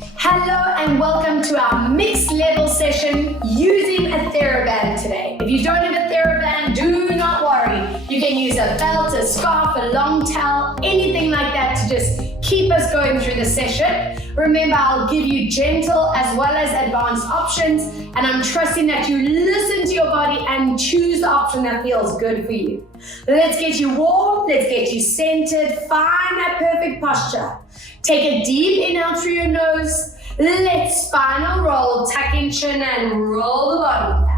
Hello and welcome to our mixed level session using a TheraBand today. If you don't have a TheraBand, do not worry. You can use a belt, a scarf, a long towel, anything like that to just keep us going through the session. Remember, I'll give you gentle as well as advanced options, and I'm trusting that you listen to your body and choose the option that feels good for you. Let's get you warm, let's get you centered, find that perfect posture. Take a deep inhale through your nose. Let's spinal roll, tuck in chin and roll the body back.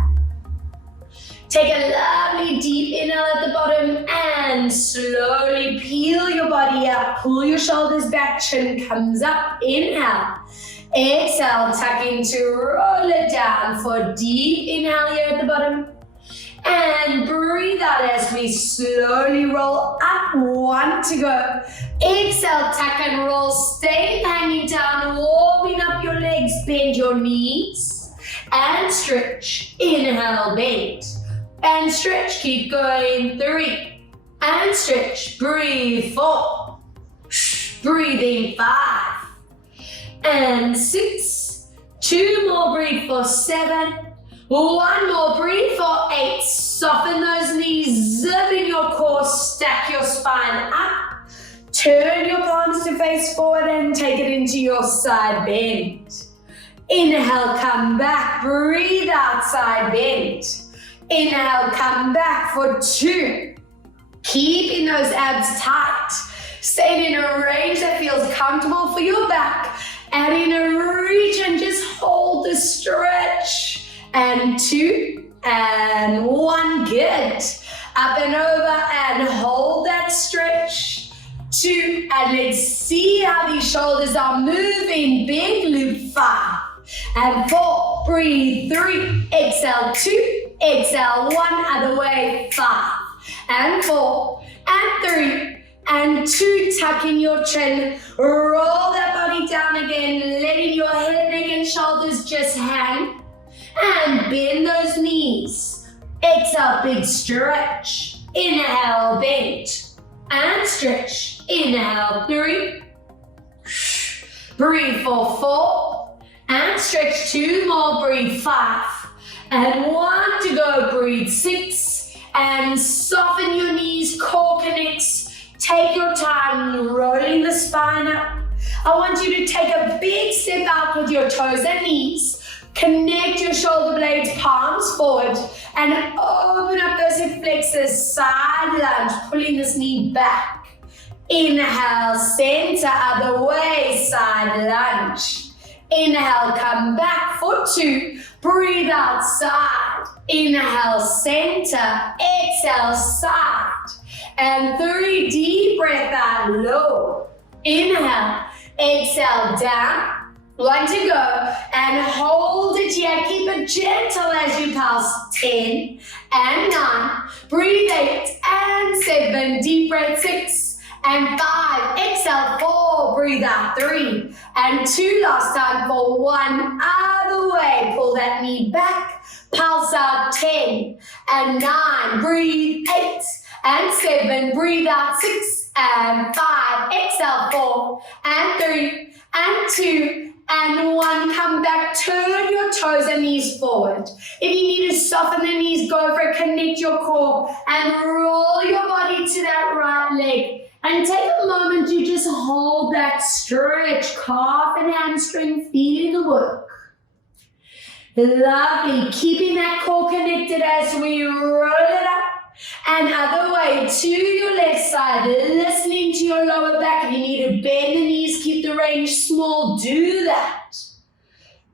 Take a lovely deep inhale at the bottom and slowly peel your body up. Pull your shoulders back, chin comes up. Inhale. Exhale, tuck into, roll it down for a deep inhale here at the bottom. And breathe out as we slowly roll up. One to go. Exhale, tuck and roll. Stay hanging down, warming up your legs. Bend your knees and stretch. Inhale, bend. And stretch, keep going. 3. And stretch, breathe. 4. Breathing. 5. And 6. 2 more, breathe for 7. 1 more, breathe for 8. Soften those knees, zip in your core, stack your spine up. Turn your palms to face forward and take it into your side bend. Inhale, come back, breathe out, side bend. Inhale, come back for 2. Keeping those abs tight. Stay in a range that feels comfortable for your back. And in a reach and just hold the stretch. And 2 and 1, good. Up and over and hold that stretch. 2 and let's see how these shoulders are moving. Big loop. 5 and 4, breathe. 3, exhale. 2, exhale. 1, other way. 5 and 4 and 3 and 2, tuck in your chin. Roll that body down again, letting your head, neck and shoulders just hang. And bend those knees. Exhale, big stretch. Inhale, bend. And stretch. Inhale, 3. Breathe for 4. And stretch. 2 more, breathe. 5. And 1 to go, breathe. 6. And soften your knees, core connects. Take your time, rolling the spine up. I want you to take a big step out with your toes and knees. Connect your shoulder blades, palms forward, and open up those hip flexors, side lunge, pulling this knee back. Inhale, center, other way, side lunge. Inhale, come back for 2, breathe out, side. Inhale, center, exhale, side. And 3, deep breath out, low. Inhale, exhale, down. 1 to go, and hold it here. Keep it gentle as you pulse. 10 and 9. Breathe 8 and 7. Deep breath. 6 and 5. Exhale. 4. Breathe out. 3 and 2. Last time for 1. Other way. Pull that knee back. Pulse out. 10 and 9. Breathe 8 and 7. Breathe out. 6 and 5. Exhale. 4 and 3 and 2. And 1, come back, turn your toes and knees forward. If you need to soften the knees, go for it. Connect your core and roll your body to that right leg. And take a moment to just hold that stretch, calf and hamstring, feeling the work. Lovely, keeping that core connected as we roll it up. And other way to your left side, listening to your lower back. If you need to bend the knees, keep the range small, do that.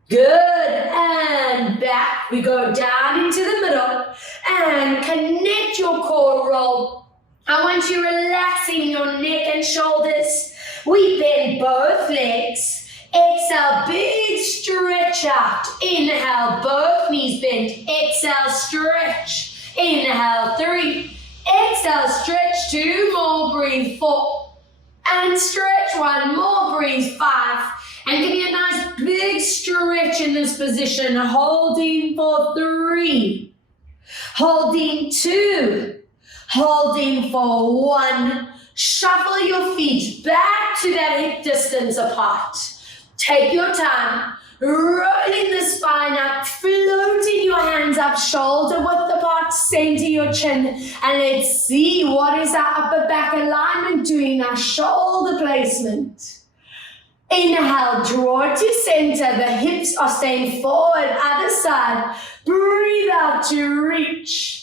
Good, and back. We go down into the middle and connect your core roll. I want you relaxing your neck and shoulders. We bend both legs. Exhale, big stretch out. Inhale, both knees bend. Exhale, stretch. Inhale, 3. Exhale, stretch. 2 more, breathe. 4. And stretch. 1 more, breathe. 5. And give me a nice big stretch in this position. Holding for 3. Holding 2. Holding for 1. Shuffle your feet back to that hip distance apart. Take your time, rolling the spine up, floating your hands up, shoulder width apart, center your chin, and let's see what is our upper back alignment doing, our shoulder placement. Inhale, draw to center, the hips are staying forward, other side. Breathe out to reach.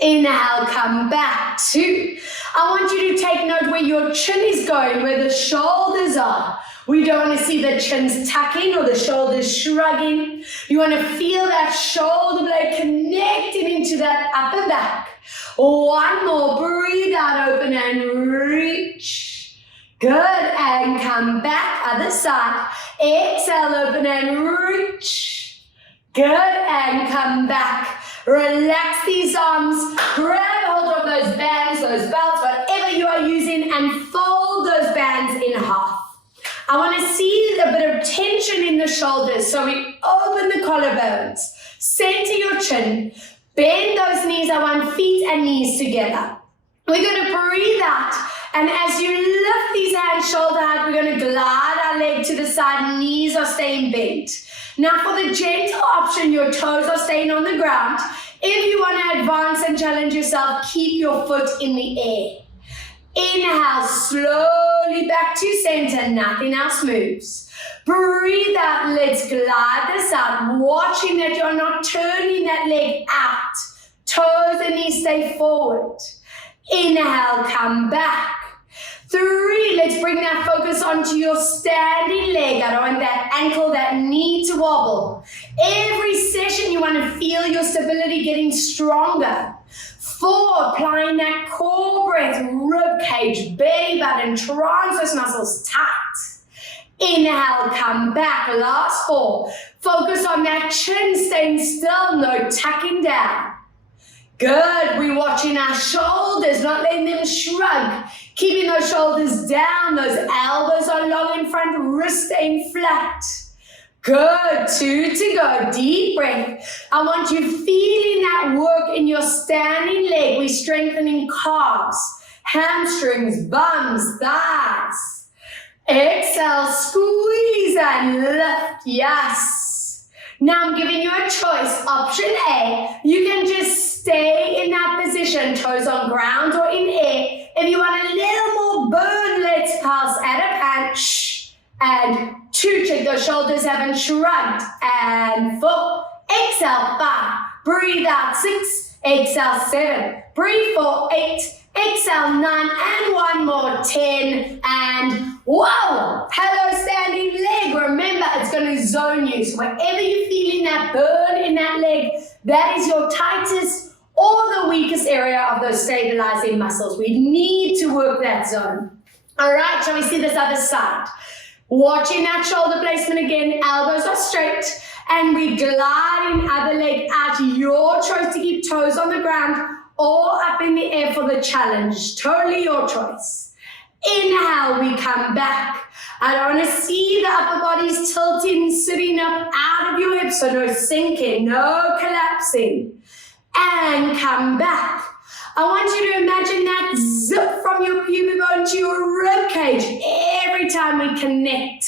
Inhale, come back, 2. I want you to take note where your chin is going, where the shoulders are. We don't want to see the chins tucking or the shoulders shrugging. You want to feel that shoulder blade connected into that upper back. One more, breathe out, open and reach. Good, and come back, other side. Exhale, open and reach. Good, and come back. Relax these arms, grab hold of those bands, those belts, whatever you are using, and fold those bands in half. I want to see a bit of tension in the shoulders, so we open the collarbones, center your chin, bend those knees. I want feet and knees together. We're going to breathe out, and as you lift these hands shoulder height, we're going to glide our leg to the side, knees are staying bent. Now for the gentle option, your toes are staying on the ground. If you want to advance and challenge yourself, keep your foot in the air. Inhale, slowly back to center, nothing else moves. Breathe out, let's glide this out, watching that you're not turning that leg out. Toes and knees stay forward. Inhale, come back. 3, let's bring that focus onto your standing leg. I don't want that ankle, that knee to wobble. Every session you want to feel your stability getting stronger. 4, applying that core breath, rib cage, belly button, transverse muscles tight. Inhale, come back, last 4. Focus on that chin, staying still, no tucking down. Good, we're watching our shoulders, not letting them shrug. Keeping those shoulders down, those elbows are long in front, wrists staying flat. Good, 2 to go, deep breath. I want you feeling that work in your standing leg. We're strengthening calves, hamstrings, bums, thighs. Exhale, squeeze and lift, yes. Now I'm giving you a choice. Option A, you can just stay in that position, toes on ground or in air. If you want a little more burn, let's pulse at a punch. And 2, check those shoulders haven't shrugged. And 4, exhale, 5, breathe out, 6, exhale, 7, breathe 4, 8, exhale, 9, and 1 more, 10, and whoa, hello standing leg. Remember, it's going to zone you. So wherever you're feeling that burn in that leg, that is your tightest or the weakest area of those stabilizing muscles. We need to work that zone. All right, shall we see this other side? Watching that shoulder placement again, elbows are straight, and we gliding other leg out. Your choice to keep toes on the ground or up in the air for the challenge. Totally your choice. Inhale, we come back. I don't want to see the upper body's tilting, sitting up out of your hips, so no sinking, no collapsing. And come back. I want you to imagine that zip from your pubic bone to your rib cage every time we connect.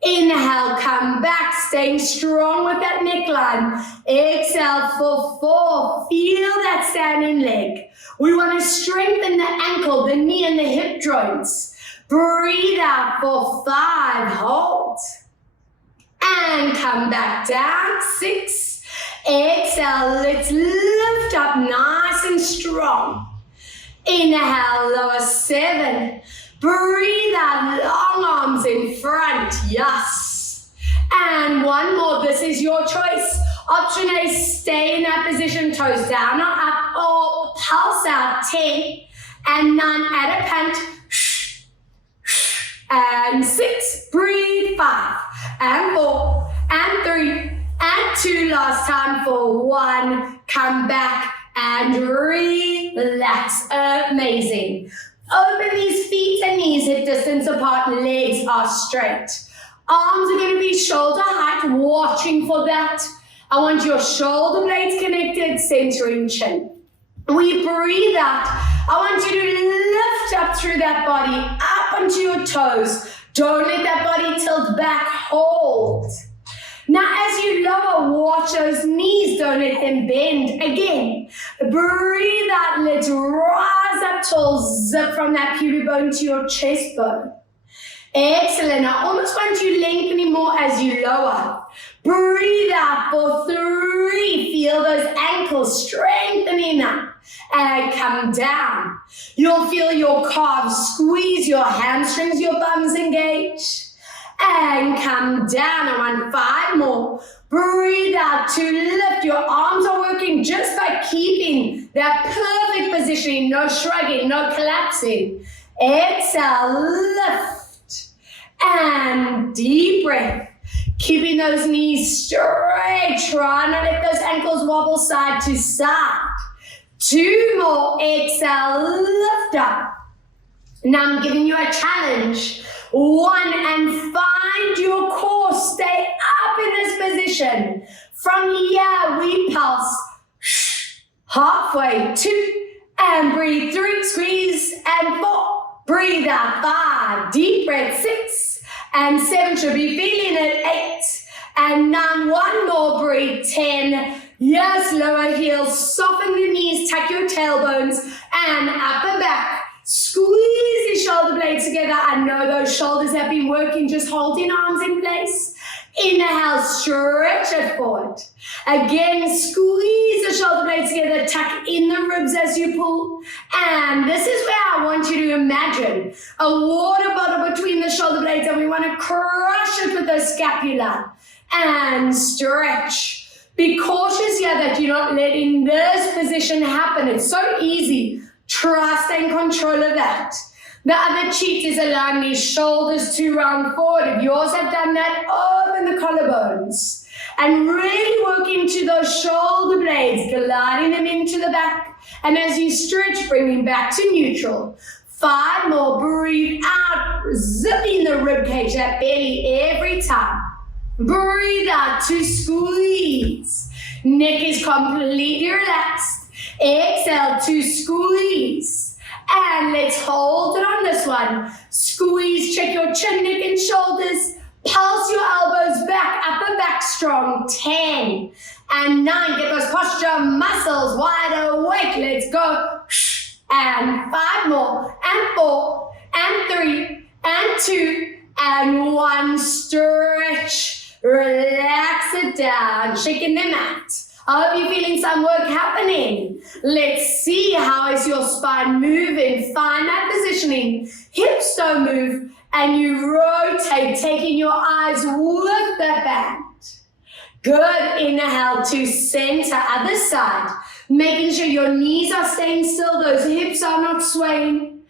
Inhale, come back, staying strong with that neckline. Exhale for 4. Feel that standing leg. We want to strengthen the ankle, the knee, and the hip joints. Breathe out for 5. Hold. And come back down. 6. Exhale, let's lift up nice and strong. Inhale, lower 7. Breathe out, long arms in front, yes. And 1 more, this is your choice. Option A, stay in that position, toes down or up, or pulse out, 10, and 9 at a punch, and 6, breathe, 5, and 4, and 3, and 2, last time for 1, come back and relax, amazing. Open these feet and knees hip distance apart, legs are straight. Arms are going to be shoulder height, watching for that. I want your shoulder blades connected, centering chin. We breathe out. I want you to lift up through that body, up onto your toes. Don't let that body tilt back, hold. Now as you lower, watch those knees, don't let them bend. Again, breathe out, let's rise up tall, zip from that pubic bone to your chest bone. Excellent, I almost want you lengthening more as you lower. Breathe out for 3, feel those ankles strengthening up. And come down. You'll feel your calves squeeze, your hamstrings, your bums engage. And come down. I want 5 more. Breathe out to lift. Your arms are working just by keeping that perfect positioning. No shrugging, no collapsing. Exhale, lift. And deep breath. Keeping those knees straight. Try not to let those ankles wobble side to side. 2 more. Exhale, lift up. Now I'm giving you a challenge. 1, and find your core. Stay up in this position. From here, we pulse. Halfway. 2, and breathe. 3, squeeze, and 4. Breathe out. 5, deep breath. 6, and 7. Should be feeling it. 8, and 9. 1 more. Breathe. 10. Yes, lower heels, soften the knees, tuck your tailbones, and upper back. Squeeze your shoulder blades together. I know those shoulders have been working, just holding arms in place. Inhale, stretch it forward. Again, squeeze the shoulder blades together, tuck in the ribs as you pull. And this is where I want you to imagine a water bottle between the shoulder blades, and we want to crush it with the scapula. And stretch. Be cautious here that you're not letting this position happen. It's so easy. Trust and control of that. The other cheat is allowing these shoulders to round forward. If yours have done that, open the collarbones. And really work into those shoulder blades, gliding them into the back. And as you stretch, bringing back to neutral. 5 more. Breathe out, zipping the rib cage, that belly every time. Breathe out to squeeze. Neck is completely relaxed. Exhale to squeeze. And let's hold it on this one. Squeeze, check your chin, neck, and shoulders. Pulse your elbows back, upper back strong. 10 and 9. Get those posture muscles wide awake. Let's go. And 5 more. And 4 and 3 and 2 and 1. Stretch. Relax it down, shaking the mat. I hope you're feeling some work happening. Let's see how is your spine moving. Find that positioning. Hips don't move, and you rotate, taking your eyes with the band. Good. Inhale to center, other side. Making sure your knees are staying still, those hips are not swaying.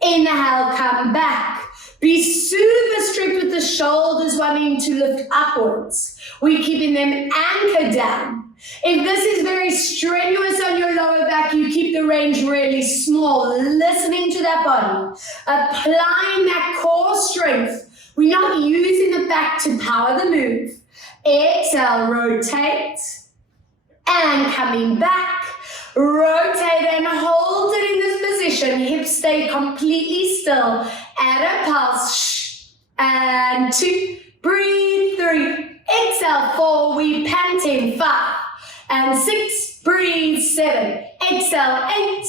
Inhale, come back. Be super strict with the shoulders wanting to lift upwards. We're keeping them anchored down. If this is very strenuous on your lower back, you keep the range really small, listening to that body, applying that core strength. We're not using the back to power the move. Exhale, rotate, and coming back. Rotate and hold it in this position. Hips stay completely still. Add a pulse. And 2. Breathe. 3. Exhale. 4. We panting. 5 and 6. Breathe. 7. Exhale. 8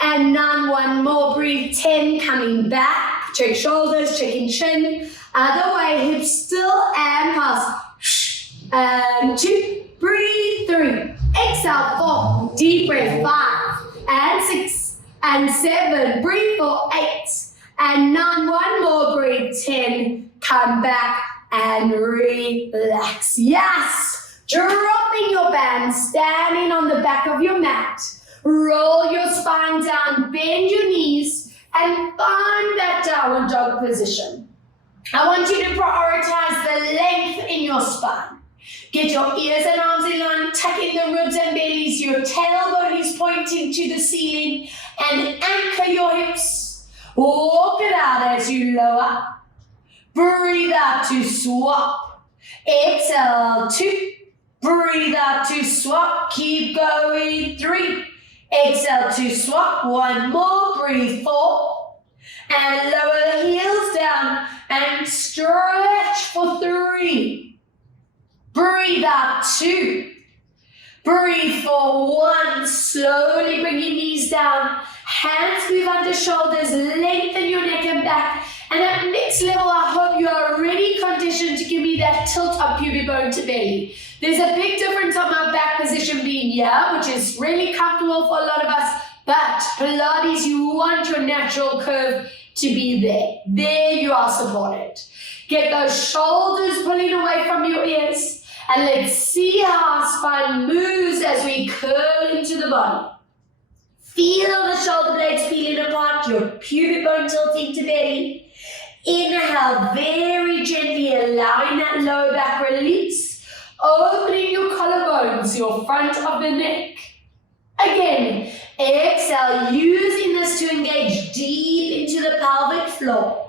and 9. 1 more. Breathe. 10. Coming back. Check shoulders. Checking chin. Other way. Hips still and pulse. And 2. Breathe. 3. Exhale, 4, deep breath, 5 and 6 and 7, breathe for 8 and 9, 1 more, breathe, 10, come back and relax. Yes, dropping your band, standing on the back of your mat, roll your spine down, bend your knees and find that downward dog position. I want you to prioritize the length in your spine. Get your ears and arms in line, tuck in the ribs and bellies, your tailbone is pointing to the ceiling, and anchor your hips. Walk it out as you lower. Breathe out to swap. Exhale, 2. Breathe out to swap. Keep going, 3. Exhale to swap. 1 more, breathe, 4. And lower the heels down And stretch for 3. Breathe out 2. Breathe for 1. Slowly bring your knees down. Hands move under shoulders. Lengthen your neck and back. And at next level, I hope you are already conditioned to give me that tilt up pubic bone to belly. There's a big difference on my back position being here, which is really comfortable for a lot of us. But Pilates, you want your natural curve to be there. There you are supported. Get those shoulders pulling away from your ears. And let's see how our spine moves as we curl into the body. Feel the shoulder blades peeling apart, your pubic bone tilting to belly. Inhale, very gently allowing that lower back release. Opening your collarbones, your front of the neck. Again, exhale, using this to engage deep into the pelvic floor.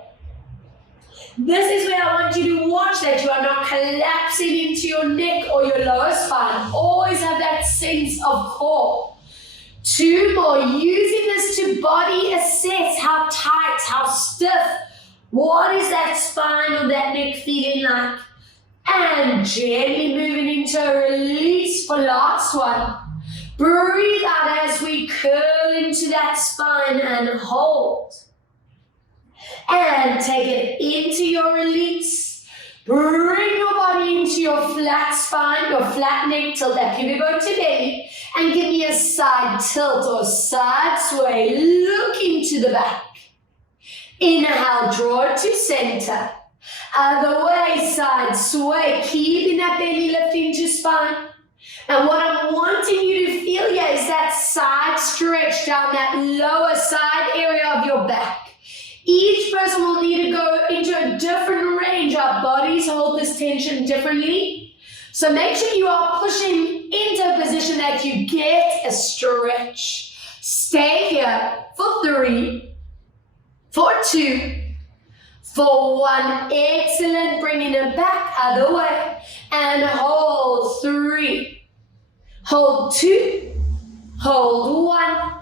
This is where I want you to watch that you are not collapsing into your neck or your lower spine. Always have that sense of core. 2 more, using this to body assess how tight, how stiff. What is that spine or that neck feeling like? And gently moving into a release for last one. Breathe out as we curl into that spine and hold. And take it into your release. Bring your body into your flat spine, your flat neck, tilt that pubic bone to belly. And give me a side tilt or side sway, looking to the back. Inhale, draw it to center. Other way, side sway, keeping that belly lifting to spine. And what I'm wanting you to feel here is that side stretch down that lower side area of your back. Each person will need to go into a different range. Our bodies hold this tension differently. So make sure you are pushing into a position that you get a stretch. Stay here for 3, for 2, for 1. Excellent. Bringing it back, other way. And hold 3. Hold 2. Hold 1.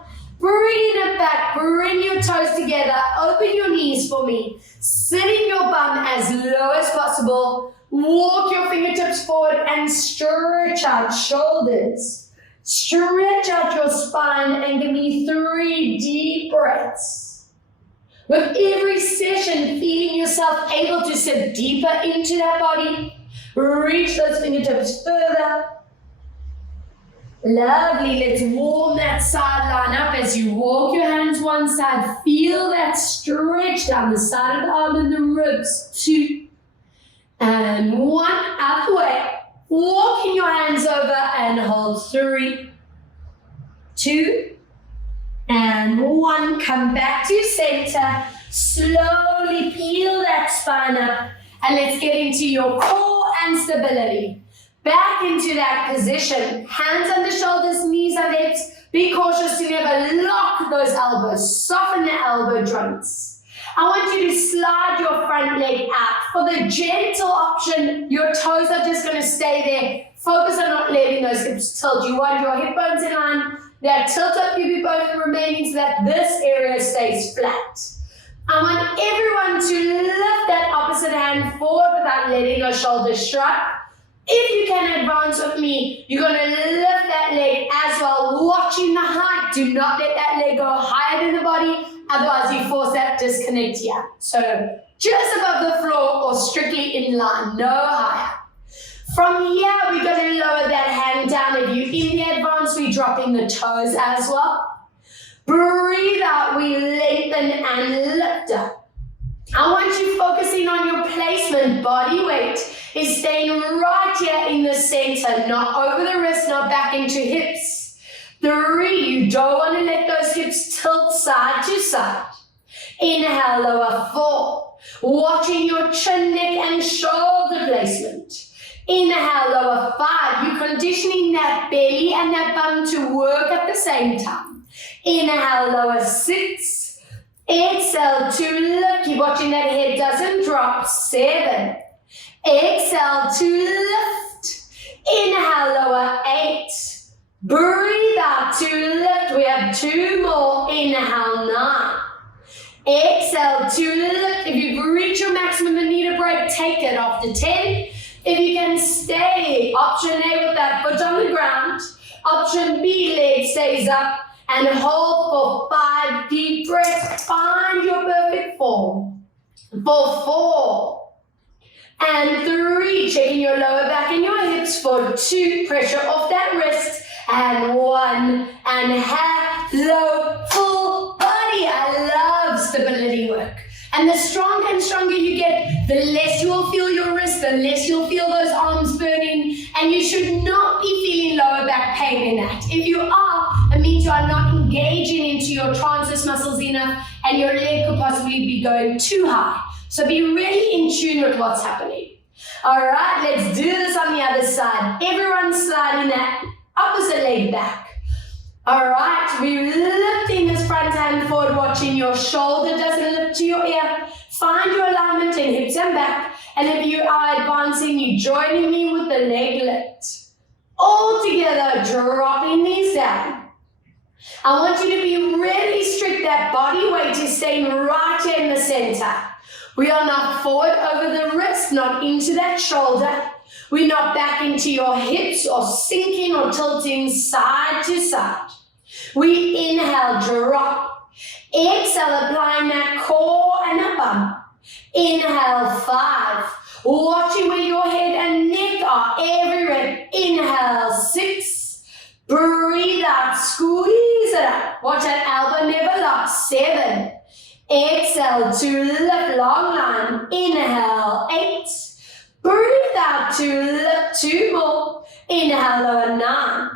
Bring it back, bring your toes together, open your knees for me. Sitting your bum as low as possible. Walk your fingertips forward and stretch out shoulders. Stretch out your spine and give me 3 deep breaths. With every session, feeling yourself able to sit deeper into that body. Reach those fingertips further. Lovely, let's warm that sideline up as you walk your hands one side. Feel that stretch down the side of the arm and the ribs. 2 and 1, out the way. Walking your hands over and hold 3, 2 and 1. Come back to center. Slowly peel that spine up and let's get into your core and stability. Back into that position, hands on the shoulders, knees on hips. Be cautious to never lock those elbows, soften the elbow joints. I want you to slide your front leg out. For the gentle option, your toes are just going to stay there. Focus on not letting those hips tilt. You want your hip bones in line, that tilt up pubic bone remaining so that this area stays flat. I want everyone to lift that opposite hand forward without letting your shoulders shrug. If you can advance with me, you're going to lift that leg as well, watching the height. Do not let that leg go higher than the body, otherwise you force that disconnect here. So just above the floor or strictly in line, no higher. From here, we're going to lower that hand down. If you're in the advance, we drop in the toes as well. Breathe out, we lengthen and lift up. I want you focusing on your placement. Body weight is staying right here in the center, not over the wrist, not back into hips. 3, you don't want to let those hips tilt side to side. Inhale, lower 4. Watching your chin, neck, and shoulder placement. Inhale, lower 5. You're conditioning that belly and that bum to work at the same time. Inhale, lower 6. Exhale to lift. Keep watching that head doesn't drop. 7. Exhale to lift. Inhale, lower 8. Breathe out to lift. We have 2 more. Inhale, 9. Exhale to lift. If you've you've reached your maximum and need a break, take it after 10. If you can stay, option A with that foot on the ground. Option B, leg stays up and hold for 5 deep breaths. Find your perfect form. For 4 and 3, checking your lower back and your hips. For 2, pressure off that wrist. And 1, and low, full body. I love stability work. And the stronger and stronger you get, the less you will feel your wrist, the less you'll feel those arms burning, and you should not be feeling lower back pain in that. If you are, it means you are not engaging into your transverse muscles enough, and your leg could possibly be going too high. So be really in tune with what's happening. All right, let's do this on the other side. Everyone sliding that opposite leg back. All right, we're lifting this front hand forward, watching your shoulder doesn't lift to your ear. Find your alignment in hips and back. And if you are advancing, you're joining me with the leg lift. All together, dropping these down. I want you to be really strict. That body weight is staying right here in the center. We are not forward over the wrist, not into that shoulder. We're not back into your hips or sinking or tilting side to side. We inhale, drop. Exhale, applying that core and a bump. Inhale, 5. Watching where your head and neck are every rep. Inhale, 6. Breathe out, squeeze it up. Watch that elbow never lock. 7. Exhale to lift, long line. Inhale, 8. Breathe out to lift, 2 more. Inhale, lower 9.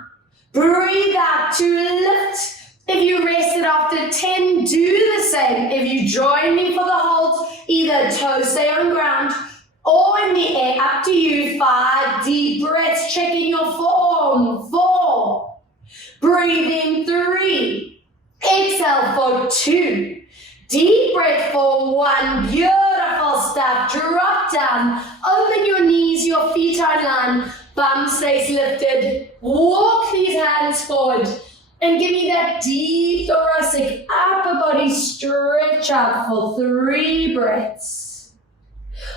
Breathe out to lift. If you rested after 10, do the same. If you join me for the hold, either toes stay on ground or in the air, up to you. 5 deep breaths, checking your form. 4. Breathe in, 3. Exhale for 2. Deep breath for 1. Beautiful stuff. Drop down. Open your knees, your feet are in line. Bum stays lifted. Walk these hands forward. And give me that deep thoracic upper body stretch out for 3 breaths.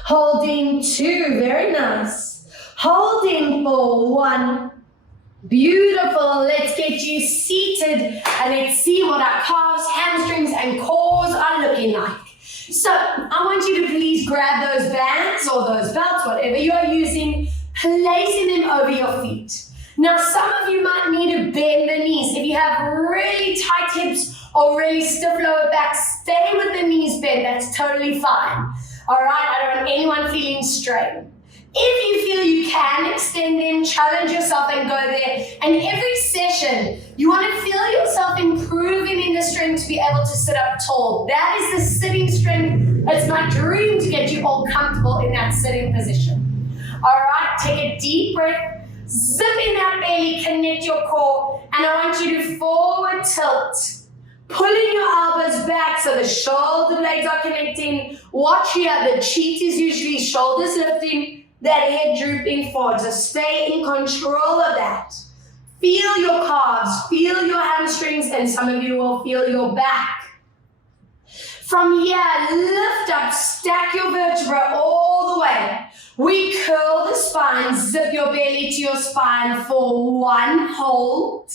Holding 2. Very nice. Holding for 1. Beautiful. Let's get you seated and let's see what our calves, hamstrings, and cores are looking like. So I want you to please grab those bands or those belts, whatever you are using, placing them over your feet. Now, some of you might need to bend the knees. If you have really tight hips or really stiff lower back, stay with the knees bent. That's totally fine. All right, I don't want anyone feeling strained. If you feel you can extend them, challenge yourself and go there. And every session, you want to feel yourself improving in the strength to be able to sit up tall. That is the sitting strength. It's my dream to get you all comfortable in that sitting position. All right, take a deep breath, zip in that belly, connect your core, and I want you to forward tilt. Pulling your elbows back so the shoulder blades are connecting. Watch here, the cheat is usually shoulders lifting, that head drooping forward, so stay in control of that. Feel your calves, feel your hamstrings, and some of you will feel your back. From here, lift up, stack your vertebra all the way. We curl the spine, zip your belly to your spine for 1, hold.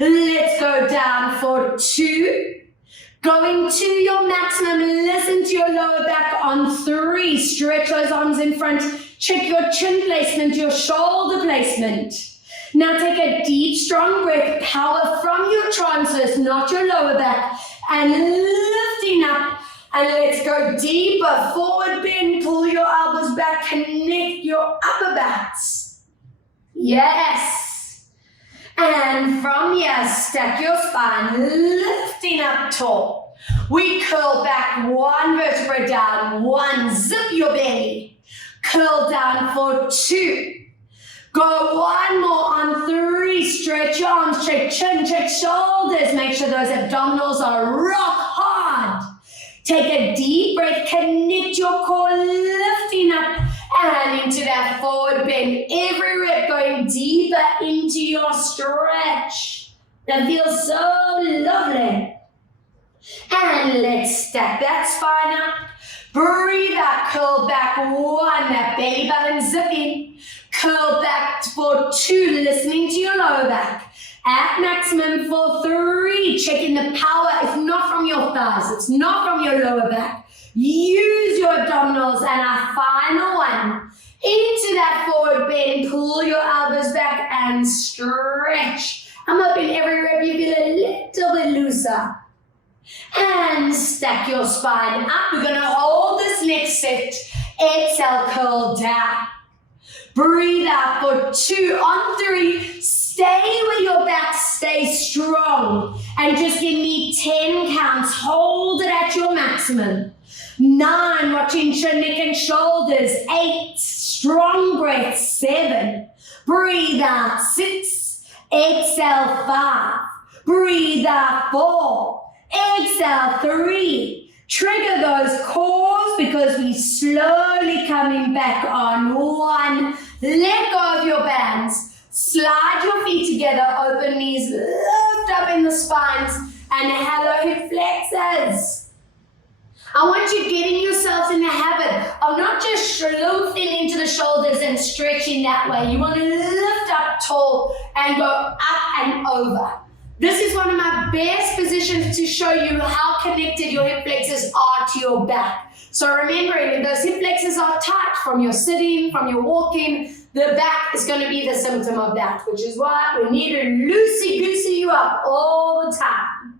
Let's go down for 2. Going to your maximum, listen to your lower back on 3. Stretch those arms in front. Check your chin placement, your shoulder placement. Now take a deep, strong breath. Power from your transverse, not your lower back. And lifting up. And let's go deeper. Forward bend, pull your elbows back. Connect your upper backs. Yes. And from here, stack your spine, lifting up tall. We curl back 1 vertebra down, 1, zip your belly. Curl down for 2. Go 1 more on 3, stretch your arms, check chin, check shoulders. Make sure those abdominals are rock hard. Take a deep breath, connect your core, lifting up and into that forward bend. Every rep going deeper into your stretch. That feels so lovely. And let's stack that spine up. Breathe out, curl back 1, that belly button zip in. Curl back for 2, listening to your lower back. At maximum for 3, checking the power. It's not from your thighs, it's not from your lower back. Use your abdominals, and our final one. Into that forward bend, pull your elbows back and stretch. I'm hoping every rep you feel a little bit looser. And stack your spine up. We're going to hold this next set. Exhale, curl down. Breathe out for 2. On 3, stay where your back stays strong. And just give me 10 counts. Hold it at your maximum. 9, watching your neck and shoulders. 8, strong breath. 7, breathe out. 6, exhale. 5, breathe out. 4, exhale. 3, trigger those cores because we slowly coming back on. 1, let go of your bands. Slide your feet together, open knees, lift up in the spines, and hello hip flexors. I want you getting yourselves in the habit of not just schlumping into the shoulders and stretching that way. You want to lift up tall and go up and over. This is one of my best positions to show you how connected your hip flexors are to your back. So remembering, if those hip flexors are tight from your sitting, from your walking, the back is going to be the symptom of that, which is why we need to loosey-goosey you up all the time.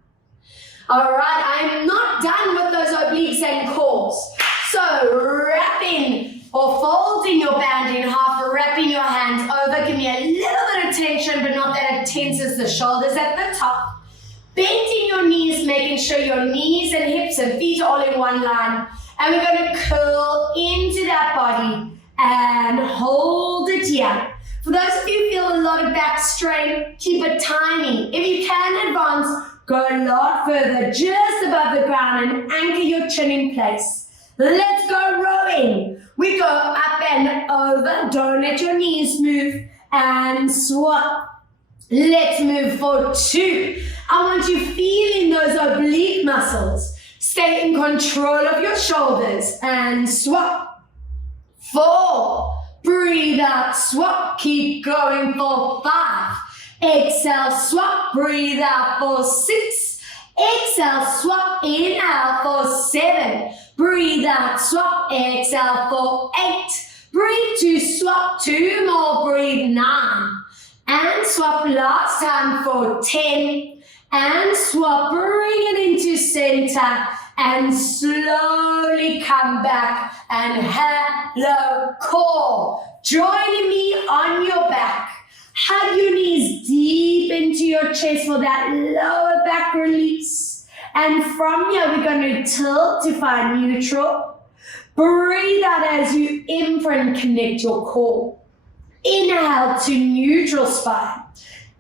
All right, I'm not done with those obliques and cores. So wrapping or folding your band in half, wrapping your hands over. Give me a little bit of tension, but not that it tenses the shoulders at the top. Bending your knees, making sure your knees and hips and feet are all in one line. And we're going to curl into that body and hold it here. For those of you who feel a lot of back strain, keep it tiny. If you can advance, go a lot further, just above the ground, and anchor your chin in place. Let's go rowing. We go up and over. Don't let your knees move. And swap. Let's move for 2. I want you feeling those oblique muscles. Stay in control of your shoulders. And swap. 4. Breathe out. Swap. Keep going for 5. Exhale, swap, breathe out for 6. Exhale, swap, inhale for 7. Breathe out, swap, exhale for 8. Breathe 2, swap, 2 more, breathe 9. And swap last time for 10. And swap, bring it into center. And slowly come back and hello core. Joining me on your back. Hug your knees deep into your chest for that lower back release. And from here, we're going to tilt to find neutral. Breathe out as you imprint, connect your core. Inhale to neutral spine.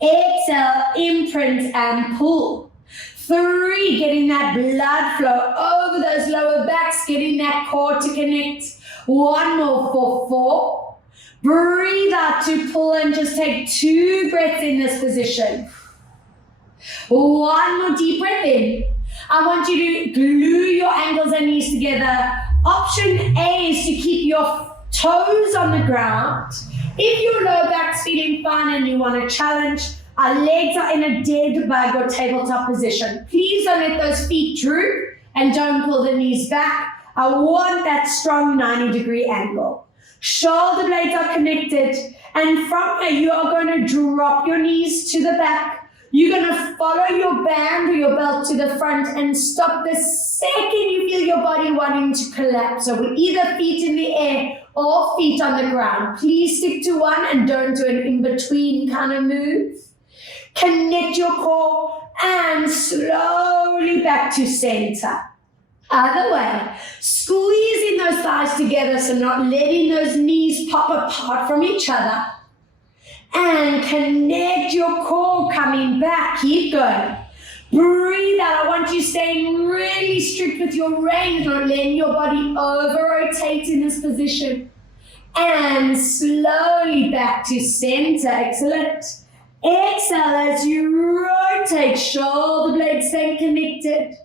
Exhale, imprint and pull. 3, getting that blood flow over those lower backs, getting that core to connect. 1 more for 4. Breathe out to pull and just take 2 breaths in this position. 1 more deep breath in. I want you to glue your ankles and knees together. Option A is to keep your toes on the ground. If your lower back's feeling fine and you want to challenge, our legs are in a dead bug or tabletop position. Please don't let those feet droop and don't pull the knees back. I want that strong 90-degree angle. Shoulder blades are connected, and from here you are going to drop your knees to the back. You're going to follow your band or your belt to the front and stop the second you feel your body wanting to collapse. So with either feet in the air or feet on the ground. Please stick to one and don't do an in-between kind of move. Connect your core and slowly back to center. Other way, squeezing those thighs together, so not letting those knees pop apart from each other. And connect your core, coming back, keep going. Breathe out. I want you staying really strict with your range, not letting your body over-rotate in this position. And slowly back to center, excellent. Exhale as you rotate, shoulder blades staying connected.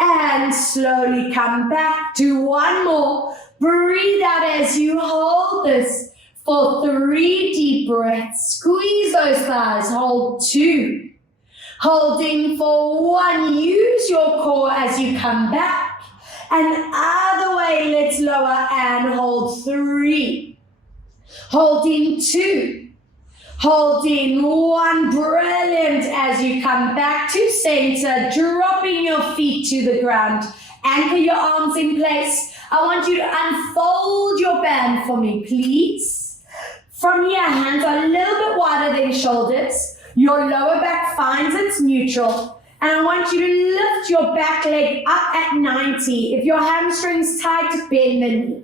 And slowly come back to one more. Breathe out as you hold this for 3 deep breaths. Squeeze those thighs. Hold 2. Holding for 1. Use your core as you come back. And other way, let's lower and hold 3. Holding 2. Holding 1, brilliant, as you come back to center, dropping your feet to the ground. Anchor your arms in place. I want you to unfold your band for me, please. From here, hands are a little bit wider than shoulders. Your lower back finds its neutral. And I want you to lift your back leg up at 90. If your hamstring's tight, bend the knee.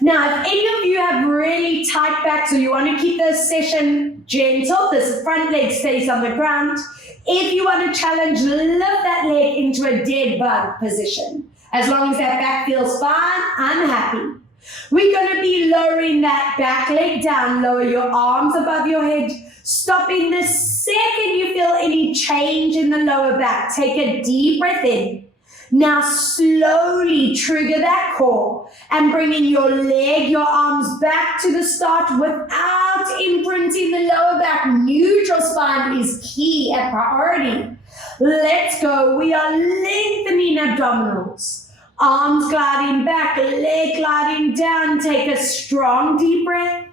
Now, if any of you have really tight backs or you want to keep this session gentle, this front leg stays on the ground. If you want to challenge, lift that leg into a dead bug position. As long as that back feels fine, I'm happy. We're going to be lowering that back leg down. Lower your arms above your head. Stopping the second you feel any change in the lower back. Take a deep breath in. Now slowly trigger that core and bringing your leg, your arms back to the start without imprinting the lower back. Neutral spine is key and priority. Let's go. We are lengthening abdominals. Arms gliding back, leg gliding down. Take a strong deep breath.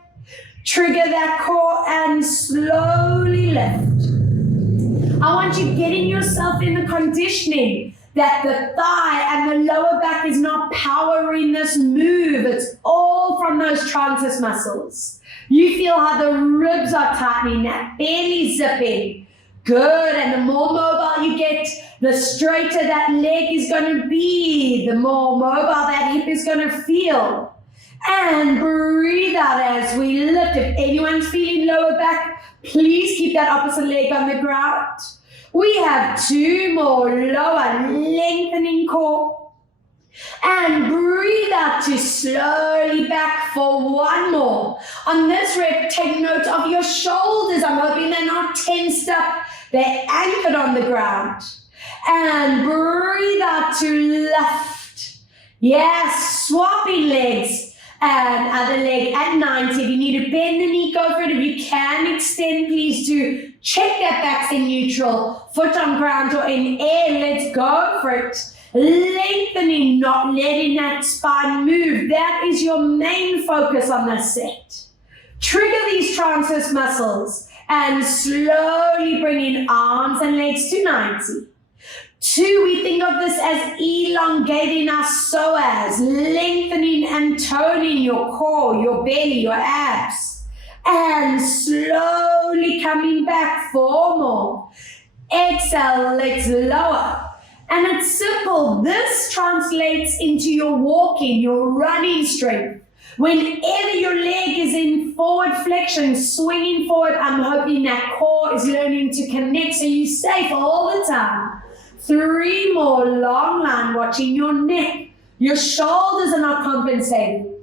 Trigger that core and slowly lift. I want you getting yourself in the conditioning that the thigh and the lower back is not powering this move. It's all from those transverse muscles. You feel how the ribs are tightening, that belly zipping. Good, and the more mobile you get, the straighter that leg is going to be, the more mobile that hip is going to feel. And breathe out as we lift. If anyone's feeling lower back, please keep that opposite leg on the ground. We have 2 more, lower, lengthening core. And breathe out to slowly back for 1 more. On this rep, take note of your shoulders. I'm hoping they're not tensed up. They're anchored on the ground. And breathe out to lift. Yes, swapping legs. And other leg at 90. If you need to bend the knee, go for it. If you can extend, please do. Check that back's in neutral. Foot on ground or in air. Let's go for it. Lengthening, not letting that spine move. That is your main focus on this set. Trigger these transverse muscles and slowly bring in arms and legs to 90. 2, we think of this as elongating our psoas, lengthening and toning your core, your belly, your abs. And slowly coming back 4 more. Exhale, let's lower. And it's simple. This translates into your walking, your running strength. Whenever your leg is in forward flexion, swinging forward, I'm hoping that core is learning to connect so you're safe all the time. 3 more, long line, watching your neck. Your shoulders are not compensating.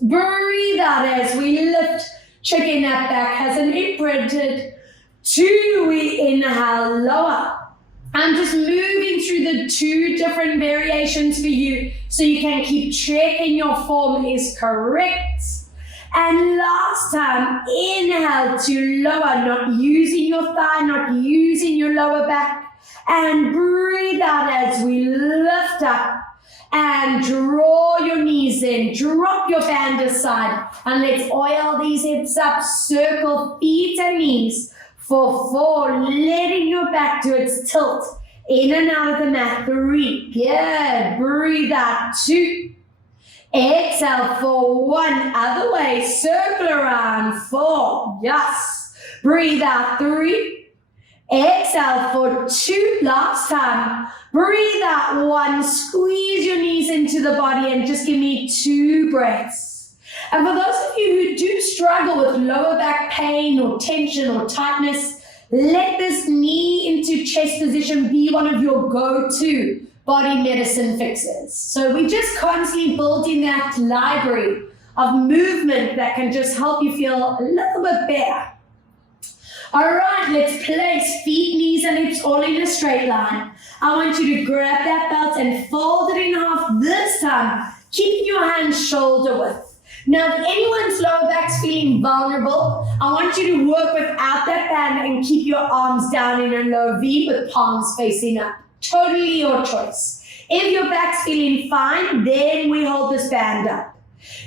Breathe out as we lift, checking that back hasn't imprinted. 2, we inhale, lower. I'm just moving through the 2 different variations for you so you can keep checking your form is correct. And last time, inhale to lower, not using your thigh, not using your lower back. And breathe out as we lift up and draw your knees in. Drop your band aside and let's oil these hips up. Circle feet and knees for 4. Letting your back to its tilt. In and out of the mat. 3. Good. Breathe out. 2. Exhale for 1. Other way. Circle around. 4. Yes. Breathe out. 3. Exhale for 2, last time. Breathe out 1, squeeze your knees into the body and just give me 2 breaths. And for those of you who do struggle with lower back pain or tension or tightness, let this knee into chest position be one of your go-to body medicine fixes. So we're just constantly building that library of movement that can just help you feel a little bit better. All right, let's place feet, knees, and hips all in a straight line. I want you to grab that belt and fold it in half this time, keeping your hands shoulder width. Now, if anyone's lower back's feeling vulnerable, I want you to work without that band and keep your arms down in a low V with palms facing up. Totally your choice. If your back's feeling fine, then we hold this band up.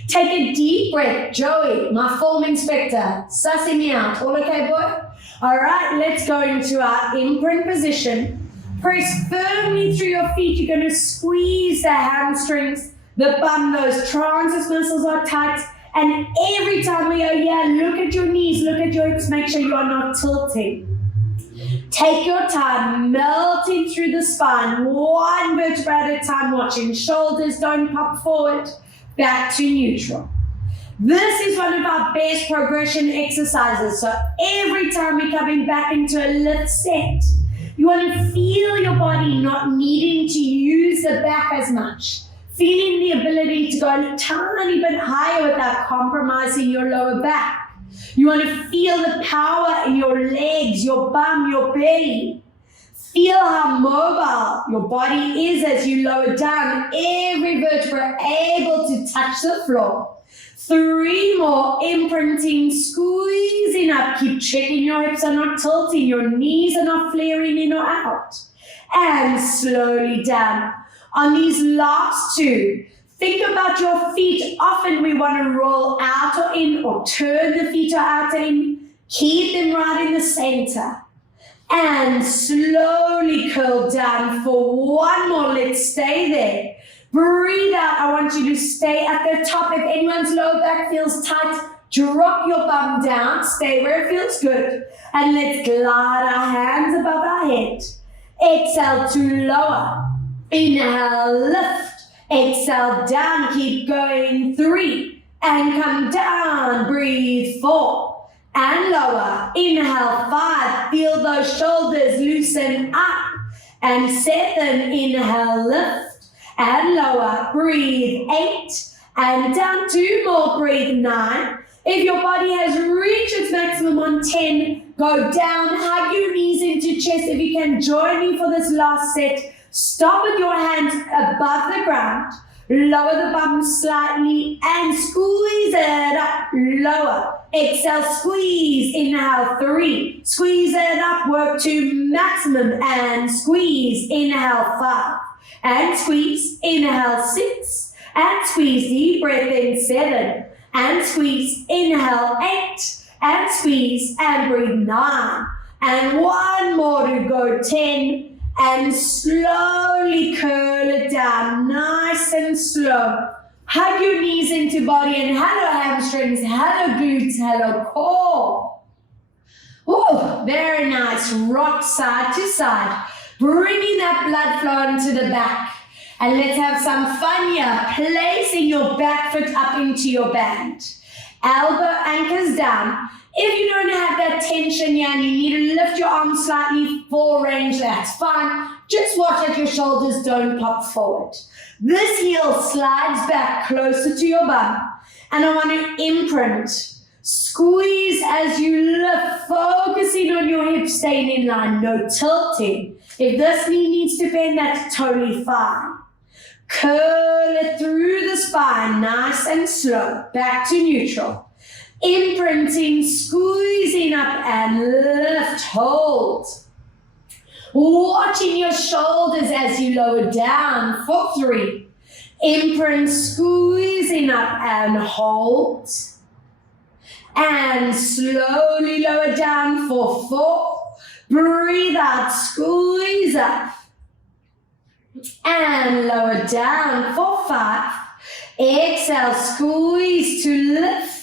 Take a deep breath. Joey, my form inspector, sussing me out. All okay, boy? All right, let's go into our imprint position. Press firmly through your feet. You're going to squeeze the hamstrings, the bum, those transverse muscles are tight. And every time we go, look at your knees, look at your hips, make sure you are not tilting. Take your time, melting through the spine, one vertebra at a time, watching shoulders don't pop forward, back to neutral. This is one of our best progression exercises. So every time we're coming back into a lift set, you want to feel your body not needing to use the back as much. Feeling the ability to go a tiny bit higher without compromising your lower back. You want to feel the power in your legs, your bum, your belly. Feel how mobile your body is as you lower down. Every vertebra able to touch the floor. 3 more, imprinting, squeezing up. Keep checking your hips are not tilting. Your knees are not flaring in or out. And slowly down. On these last 2, think about your feet. Often we want to roll out or in or turn the feet out or in. Keep them right in the center. And slowly curl down for 1 more. Let's stay there. Breathe out. I want you to stay at the top. If anyone's lower back feels tight, drop your bum down. Stay where it feels good. And let's glide our hands above our head. Exhale to lower. Inhale, lift. Exhale, down. Keep going. 3. And come down. Breathe. 4. And lower. Inhale, 5. Feel those shoulders loosen up. And 7. Inhale, lift. And lower. Breathe. 8. And down. 2 more. Breathe. 9. If your body has reached its maximum on 10, go down. Hug your knees into chest. If you can join me for this last set, stop with your hands above the ground. Lower the bum slightly and squeeze it up. Lower. Exhale, squeeze. Inhale, 3. Squeeze it up. Work to maximum and squeeze. Inhale, 5. And squeeze. Inhale, 6. And squeeze. Deep breath in. 7. And squeeze. Inhale, 8. And squeeze. And breathe. 9. And 1 more to go. 10. And slowly curl it down, nice and slow. Hug your knees into body and hello hamstrings, hello glutes, hello core. Oh, very nice. Rock side to side, bringing that blood flow into the back. And let's have some fun here, placing your back foot up into your band. Elbow anchors down. If you don't have that tension here and you need to lift your arms slightly, full range, that's fine. Just watch that your shoulders don't pop forward. This heel slides back closer to your bum. And I want to imprint. Squeeze as you lift, focusing on your hips staying in line, no tilting. If this knee needs to bend, that's totally fine. Curl it through the spine, nice and slow, back to neutral. Imprinting, squeezing up and lift, hold. Watching your shoulders as you lower down for 3. Imprint, squeezing up and hold. And slowly lower down for 4. Breathe out, squeeze up. And lower down for 5. Exhale, squeeze to lift.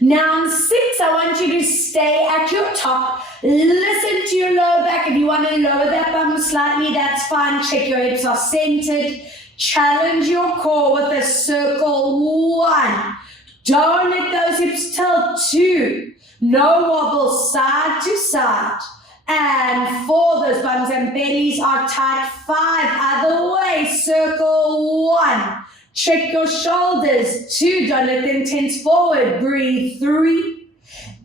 Now on 6, I want you to stay at your top. Listen to your lower back. If you want to lower that bum slightly, that's fine. Check your hips are centered. Challenge your core with a circle. 1. Don't let those hips tilt. 2. No wobble side to side. And 4, those bums and bellies are tight. 5, other way. Circle. 1. Check your shoulders. 2, don't let them tense forward. Breathe. 3.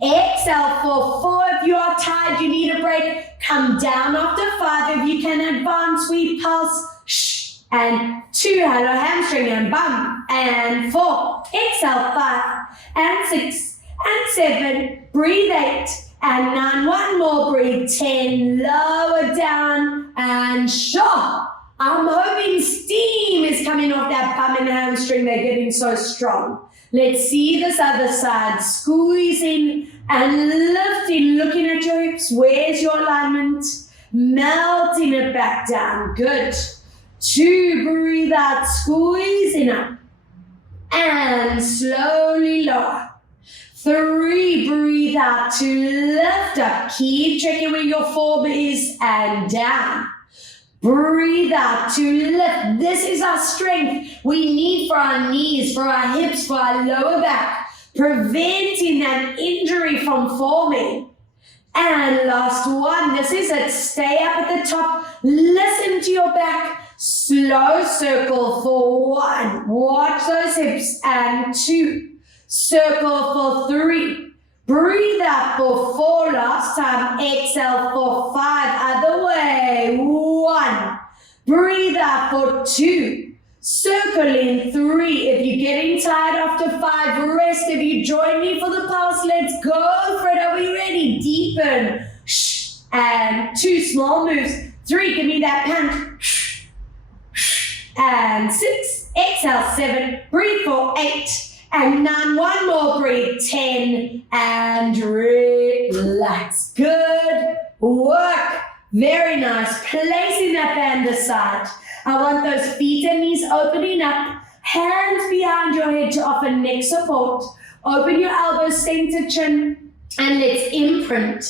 Exhale for 4. If you are tired, you need a break. Come down after 5. If you can advance, we pulse. Shh. And 2, hello hamstring and bum. And 4, exhale 5. And 6, and 7, breathe 8. And 9, one more, breathe 10, lower down and sure. I'm hoping steam is coming off that bum and hamstring. They're getting so strong. Let's see this other side. Squeezing and lifting, looking at your hips. Where's your alignment? Melting it back down. Good. 2, breathe out, squeezing up. And slowly lower. 3, breathe out to lift up. Keep checking where your form is and down. Breathe out to lift. This is our strength we need for our knees, for our hips, for our lower back, preventing that injury from forming. And last one, this is it. Stay up at the top. Listen to your back. Slow circle for 1. Watch those hips. And 2. Circle for 3. Breathe out for 4. Last time. Exhale for 5. Other way. 1. Breathe out for 2. Circle in 3. If you're getting tired after 5, rest. If you join me for the pulse, let's go for it. Are we ready? Deepen. Shh. And 2 small moves. 3. Give me that punch. Shh. Shh. And 6. Exhale 7. Breathe for 8. And 9, one more, breathe, 10, and relax. Good work. Very nice. Placing that band aside. I want those feet and knees opening up, hands behind your head to offer neck support. Open your elbows, center chin, and let's imprint.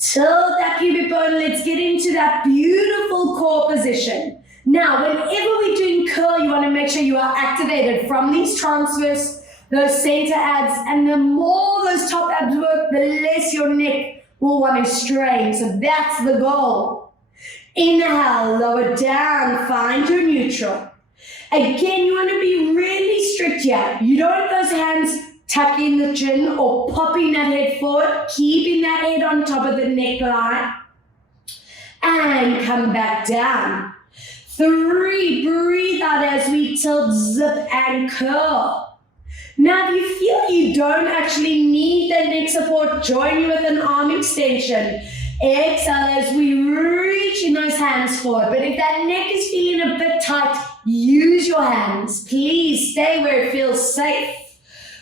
Tilt that pubic bone. Let's get into that beautiful core position. Now, whenever we're doing curl, you want to make sure you are activated from these transverse, those center abs, and the more those top abs work, the less your neck will want to strain. So that's the goal. Inhale, lower down, find your neutral. Again, you want to be really strict here. You don't want those hands tucking the chin or popping that head forward, keeping that head on top of the neckline. And come back down. 3, breathe out as we tilt, zip, and curl. Now, if you feel you don't actually need that neck support, join me with an arm extension. Exhale as we reach in those hands forward. But if that neck is feeling a bit tight, use your hands. Please stay where it feels safe.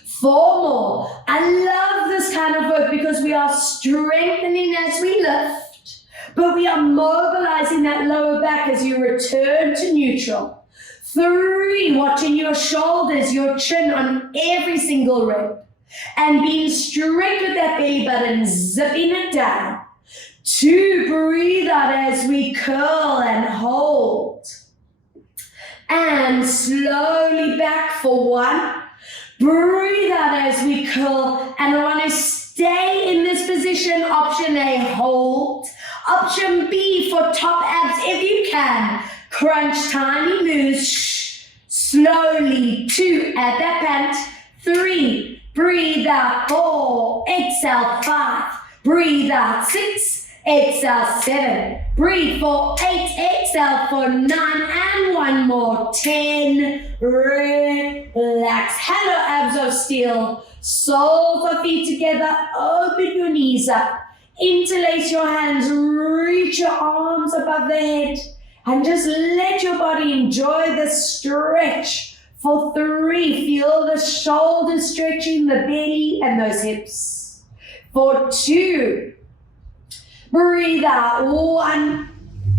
4 more. I love this kind of work because we are strengthening as we lift, but we are mobilizing that lower back as you return to neutral. 3, watching your shoulders, your chin on every single rep. And being straight with that belly button, zipping it down. 2, breathe out as we curl and hold. And slowly back for 1. Breathe out as we curl. And I want to stay in this position. Option A, hold. Option B, for top abs if you can. Crunch tiny moves, slowly. 2, add that pant. 3, breathe out. 4, exhale. 5, breathe out. 6, exhale. 7, breathe for 8, exhale for 9, and 1 more. 10, relax. Hello, abs of steel. Soles of feet together. Open your knees up. Interlace your hands. Reach your arms above the head. And just let your body enjoy the stretch. For 3, feel the shoulders stretching, the belly and those hips. For 2, breathe out. 1,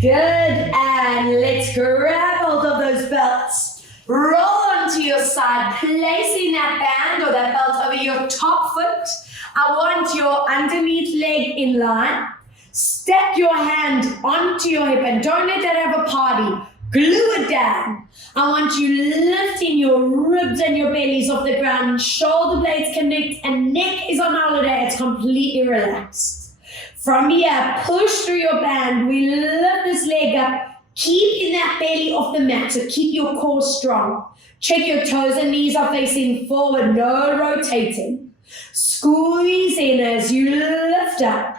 good. And let's grab hold of those belts. Roll onto your side, placing that band or that belt over your top foot. I want your underneath leg in line. Step your hand onto your hip and don't let that have a party. Glue it down. I want you lifting your ribs and your bellies off the ground. Shoulder blades connect and neck is on holiday. It's completely relaxed. From here, push through your band. We lift this leg up, keeping that belly off the mat. So keep your core strong. Check your toes and knees are facing forward. No rotating. Squeeze in as you lift up.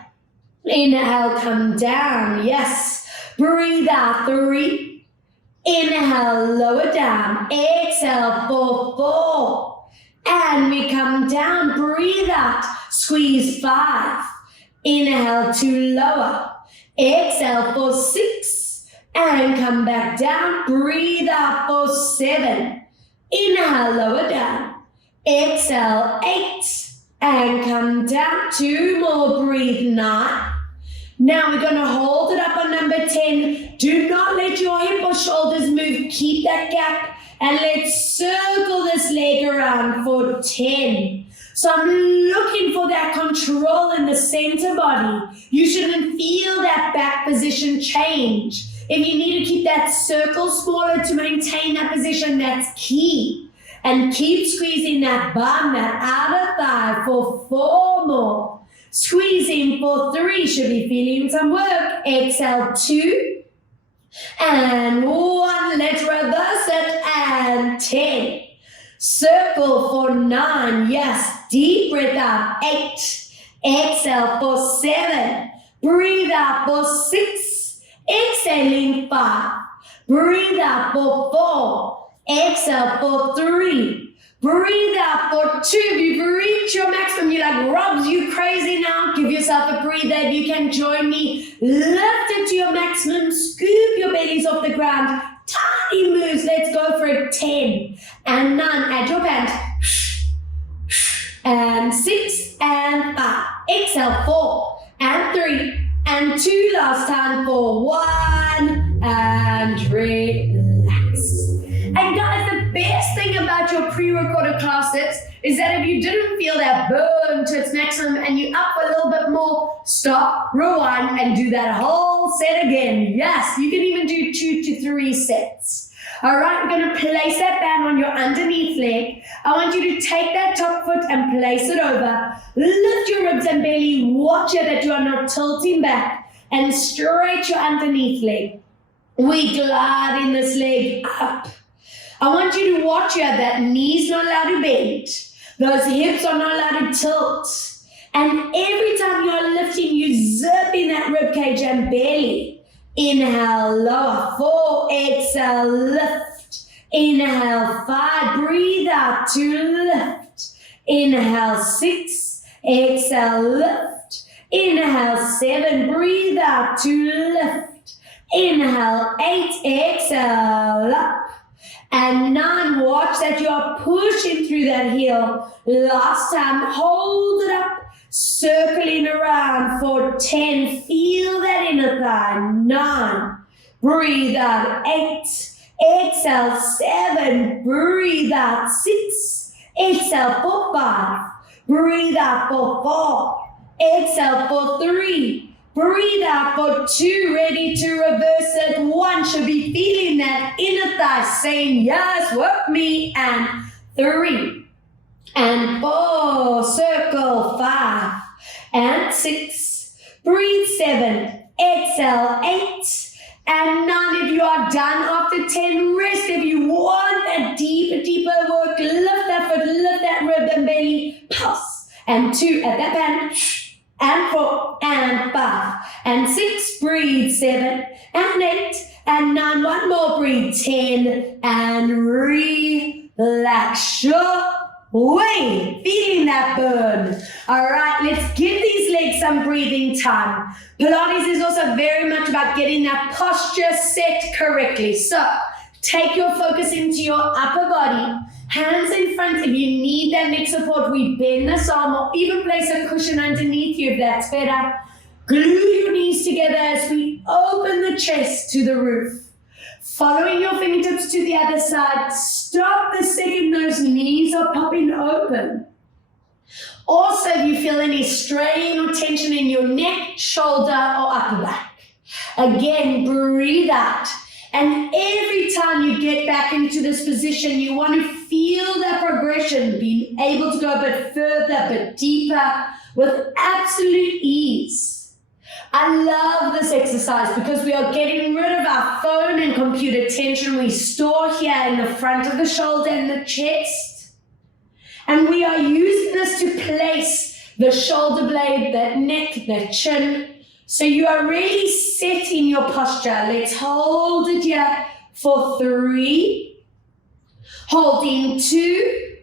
Inhale, come down. Yes. Breathe out. 3. Inhale, lower down. Exhale for 4. And we come down. Breathe out. Squeeze 5. Inhale to lower. Exhale for 6. And come back down. Breathe out for 7. Inhale, lower down. Exhale, 8. And come down. 2 more. Breathe, 9. Now we're going to hold it up on number 10. Do not let your hip or shoulders move. Keep that gap. And let's circle this leg around for 10. So I'm looking for that control in the center body. You shouldn't feel that back position change. If you need to keep that circle smaller to maintain that position, that's key. And keep squeezing that bum, that outer thigh for 4 more. Squeezing for 3, should be feeling some work. Exhale, 2. And 1, let's reverse it, and 10. Circle for 9, yes, deep breath out, 8. Exhale for 7. Breathe out for 6. Exhaling 5. Breathe out for 4. Exhale for 3. Breathe out for 2. If you've reached your maximum, you're like, Robs, you crazy now? Give yourself a breather. If you can join me, lift it to your maximum. Scoop your bellies off the ground. Tiny moves. Let's go for it. 10 and 9. Add your band. And 6 and 5. Exhale, 4 and 3 and 2. Last time for 1 and relax. And guys, the best thing about your pre-recorded classes is that if you didn't feel that burn to its maximum and you're up a little bit more, stop, rewind, and do that whole set again. Yes, you can even do 2 to 3 sets. All right, we're going to place that band on your underneath leg. I want you to take that top foot and place it over. Lift your ribs and belly. Watch it that you are not tilting back, and stretch your underneath leg. We glide in this leg up. I want you to watch here that knees not allowed to bend. Those hips are not allowed to tilt. And every time you're lifting, you zip in that rib cage and belly. Inhale, lower. 4, exhale, lift. Inhale, 5, breathe out to lift. Inhale, 6, exhale, lift. Inhale, 7, breathe out to lift. Inhale, 8, exhale, up. And 9, watch that you are pushing through that heel. Last time, hold it up, circling around for 10. Feel that inner thigh. 9, breathe out, 8, exhale, 7, breathe out, 6, exhale for 5, breathe out for 4, exhale for 3, breathe out for 2, ready to reverse it. 1, should be feeling that inner thigh saying, yes, work me. And 3, and 4, circle 5, and 6, breathe 7, exhale 8, and 9. If you are done after 10, rest. If you want a deeper work, lift that foot, lift that rib and belly, pulse. And 2, at that band. And 4, and 5, and 6, breathe 7, and 8, and 9, 1 more, breathe 10, and relax your way, feeling that burn. All right, let's give these legs some breathing time. Pilates is also very much about getting that posture set correctly. So take your focus into your upper body. Hands in front. If you need that neck support, we bend this arm or even place a cushion underneath you if that's better. Glue your knees together as we open the chest to the roof. Following your fingertips to the other side, stop the second those knees are popping open. Also, if you feel any strain or tension in your neck, shoulder, or upper back. Again, breathe out. And every time you get back into this position, you want to feel that progression, being able to go a bit further, a bit deeper, with absolute ease. I love this exercise because we are getting rid of our phone and computer tension we store here in the front of the shoulder and the chest. And we are using this to place the shoulder blade, the neck, the chin. So you are really setting your posture. Let's hold it here for 3, holding 2,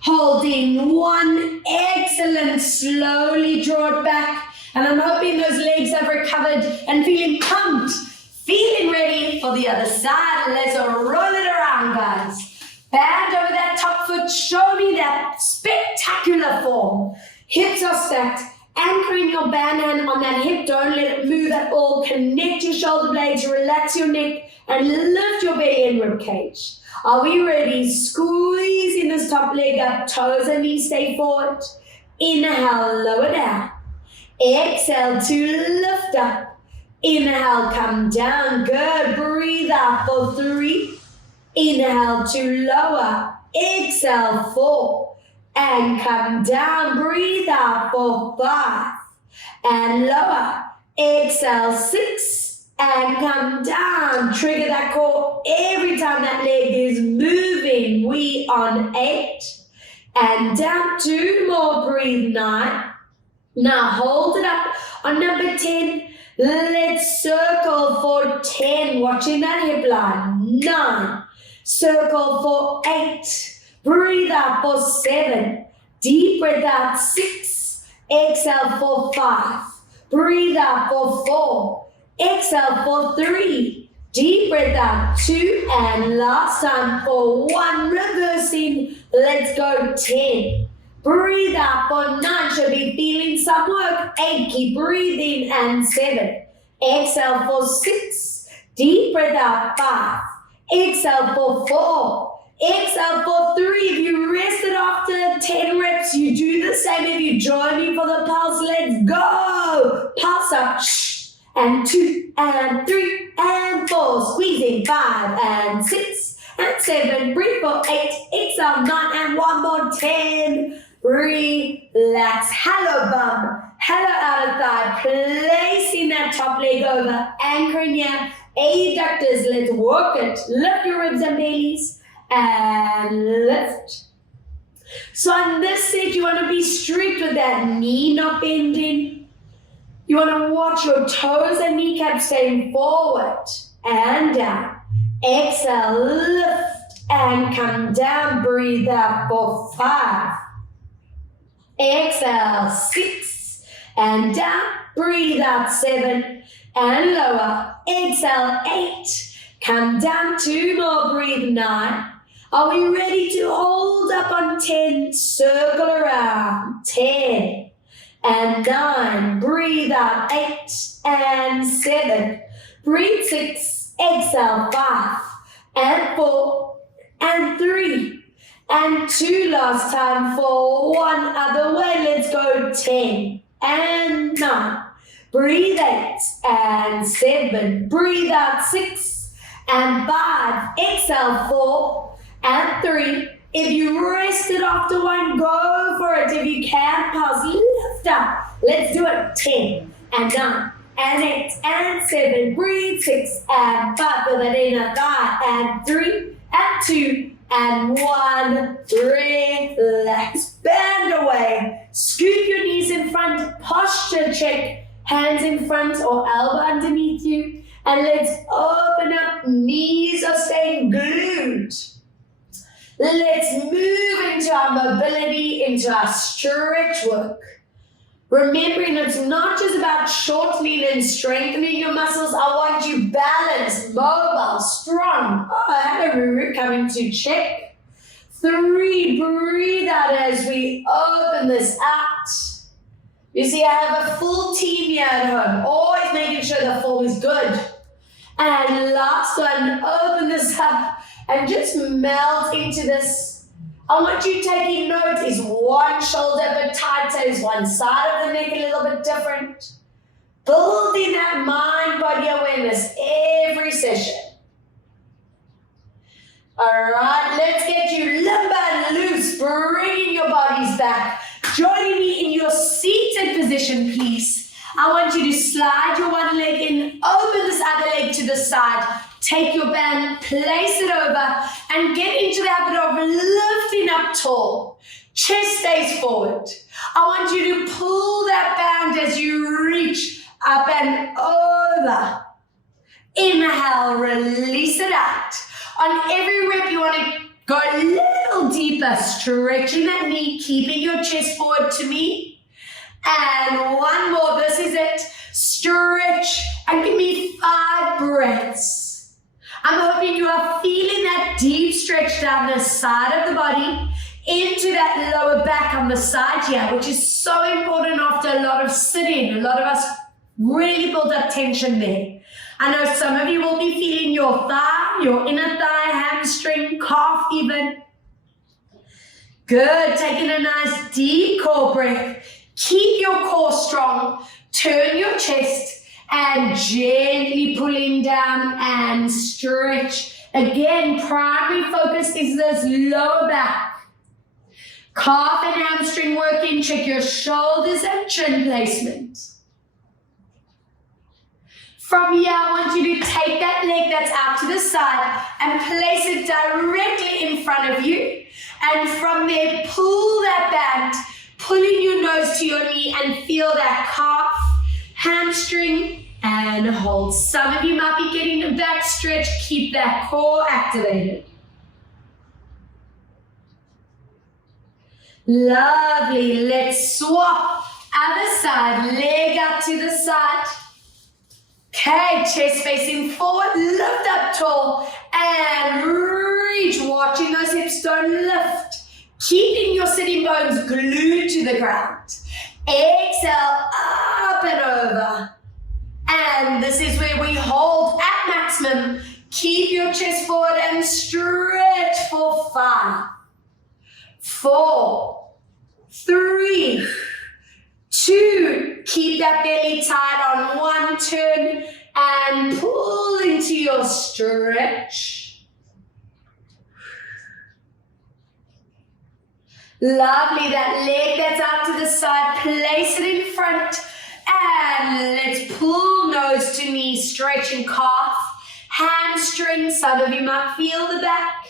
holding 1. Excellent. Slowly draw it back. And I'm hoping those legs have recovered and feeling pumped, feeling ready for the other side. Let's roll it around, guys. Band over that top foot. Show me that spectacular form. Hips are stacked. Anchoring your band hand on that hip. Don't let it move at all. Connect your shoulder blades. Relax your neck. And lift your belly and rib cage. Are we ready? Squeezing this top leg up. Toes and knees stay forward. Inhale, lower down. Exhale to lift up. Inhale, come down. Good. Breathe out for 3. Inhale to lower. Exhale, 4. And come down. Breathe out for 5. And lower. Exhale, 6. And come down. Trigger that core every time that leg is moving. We on 8. And down. 2 more. Breathe. 9. Now hold it up on number 10. Let's circle for 10. Watching that hip line. 9. Circle for 8. Breathe out for 7. Deep breath out. 6. Exhale for 5. Breathe out for 4. Exhale for 3. Deep breath out. 2. And last time for 1. Reversing. Let's go 10. Breathe out for 9. Should be feeling some work. 8. Keep breathing. And 7. Exhale for 6. Deep breath out. 5. Exhale for 4. Exhale for 3. If you rested after 10 reps, you do the same. If you join me for the pulse, let's go. Pulse up. And 2 and 3 and 4. Squeezing. 5 and 6 and 7. Breathe for 8. Exhale 9 and 1 more. 10. Relax. Hello bum. Hello outer thigh. Placing that top leg over. Anchoring here. Adductors. Let's work it. Lift your ribs and bellies. And lift. So on this set, you want to be strict with that knee not bending. You want to watch your toes and kneecaps staying forward and down. Exhale, lift and come down. Breathe out for 5. Exhale, 6 and down. Breathe out 7 and lower. Exhale, 8. Come down 2 more. Breathe 9. Are we ready to hold up on 10? Circle around. 10 and 9. Breathe out. 8 and 7. Breathe 6. Exhale 5 and 4 and 3 and 2. Last time for 1. Other way. Let's go 10 and 9. Breathe 8 and 7. Breathe out 6 and 5. Exhale 4 and 3. If you rested after 1, go for it. If you can, pause, lift up. Let's do it. 10 and 9 and 8 and 7. Breathe 6 and 5 for that inner thigh. And 3 and 2 and 1. Relax. Bend away. Scoop your knees in front. Posture check. Hands in front or elbow underneath you. And let's open up. Knees are staying glued. Let's move into our mobility, into our stretch work. Remembering it's not just about shortening and strengthening your muscles. I want you balanced, mobile, strong. Oh, hello, Ruru, coming to check. 3, breathe out as we open this out. You see, I have a full team here at home, always making sure the form is good. And last one, open this up. And just melt into this. I want you taking note. Is one shoulder a bit tighter? Is one side of the neck a little bit different? Building that mind-body awareness every session. All right, let's get you limber and loose, bringing your bodies back. Joining me in your seated position, please. I want you to slide your one leg in, open this other leg to the side. Take your band, place it over, and get into the habit of lifting up tall. Chest stays forward. I want you to pull that band as you reach up and over. Inhale, release it out. On every rep, you want to go a little deeper, stretching that knee, keeping your chest forward to me. And one more, this is it. Stretch and give me 5 breaths. I'm hoping you are feeling that deep stretch down the side of the body into that lower back on the side here, which is so important after a lot of sitting. A lot of us really build up tension there. I know some of you will be feeling your thigh, your inner thigh, hamstring, calf even. Good, taking a nice deep core breath. Keep your core strong. Turn your chest and gently pulling down and stretch. Again, primary focus is this lower back. Calf and hamstring working. Check your shoulders and chin placement. From here, I want you to take that leg that's out to the side and place it directly in front of you. And from there, pull that band, pulling your nose to your knee and feel that calf, hamstring, and hold. Some of you might be getting a back stretch. Keep that core activated. Lovely. Let's swap. Other side, leg out to the side. Okay, chest facing forward, lift up tall and reach, watching those hips don't lift. Keeping your sitting bones glued to the ground. Exhale, up and over. And this is where we hold at maximum. Keep your chest forward and stretch for 5, 4, 3, 2, keep that belly tight on 1 turn and pull into your stretch. Lovely, that leg that's out to the side, place it in front and let's pull nose to knee, stretching calf, hamstring, some of you might feel the back.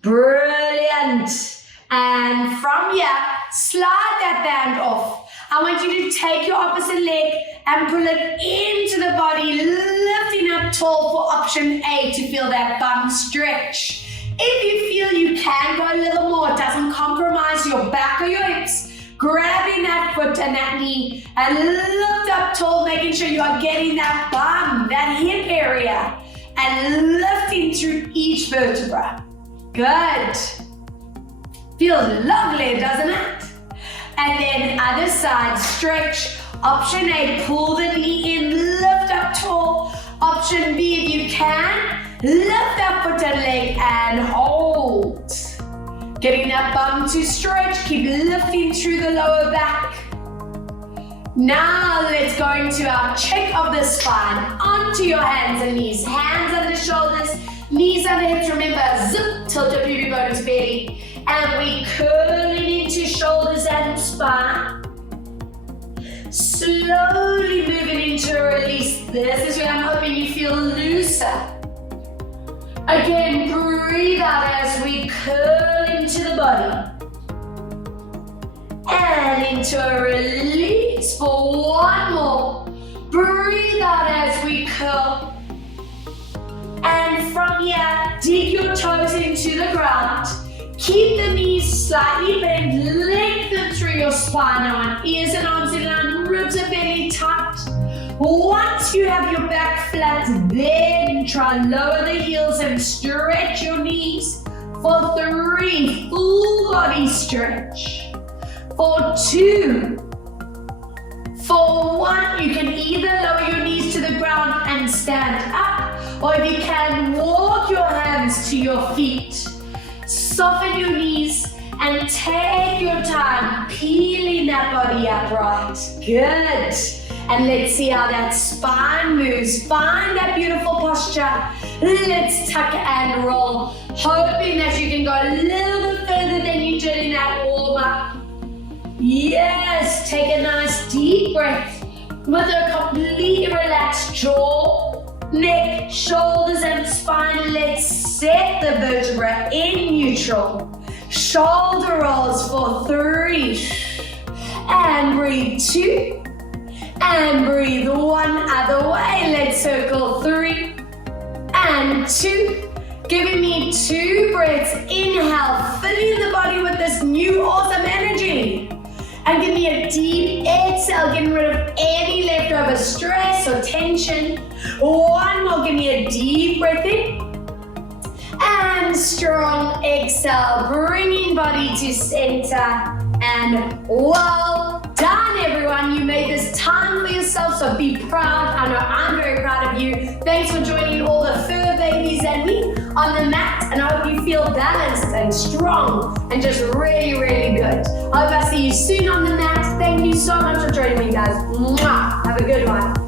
Brilliant. And from here, slide that band off. I want you to take your opposite leg and pull it into the body, lifting up tall for option A to feel that bum stretch. If you feel you can go a little more, it doesn't compromise your back or your hips, grabbing that foot and that knee and lift up tall, making sure you are getting that bum, that hip area, and lifting through each vertebra. Good. Feels lovely, doesn't it? And then other side, stretch. Option A, pull the knee in, lift up tall. Option B, if you can, lift that foot and leg and hold. Getting that bum to stretch, keep lifting through the lower back. Now let's go into our check of the spine. Onto your hands and knees. Hands under the shoulders, knees under hips. Remember, zip, tilt your pubic bone to belly. And we curl it into shoulders and spine. Slowly moving into a release. This is where I'm hoping you feel looser. Again, breathe out as we curl into the body. And into a release for 1 more. Breathe out as we curl. And from here, dig your toes into the ground. Keep the knees slightly bent, lengthen through your spine now, ears and arms in line, ribs and belly tight. Once you have your back flat, then try lower the heels and stretch your knees for 3, full body stretch. For 2, for 1, you can either lower your knees to the ground and stand up, or if you can, walk your hands to your feet. Soften your knees and take your time peeling that body upright. Good. And let's see how that spine moves. Find that beautiful posture. Let's tuck and roll, hoping that you can go a little bit further than you did in that warm-up. Yes, take a nice deep breath with a completely relaxed jaw, neck, shoulders, and spine. Let's set the vertebra in neutral. Shoulder rolls for 3. And breathe 2. And breathe 1 other way. Let's circle 3 and 2. Giving me 2 breaths. Inhale, filling the body with this new awesome energy. And give me a deep exhale, getting rid of any leftover stress or tension. 1 more, give me a deep breath in. And strong exhale, bringing body to center. And well done, everyone. You made this time for yourself, so be proud. I know I'm very proud of you. Thanks for joining all the fur babies and me on the mat, and I hope you feel balanced and strong and just really, really good. I hope I see you soon on the mat. Thank you so much for joining me, guys. Mwah. Have a good one.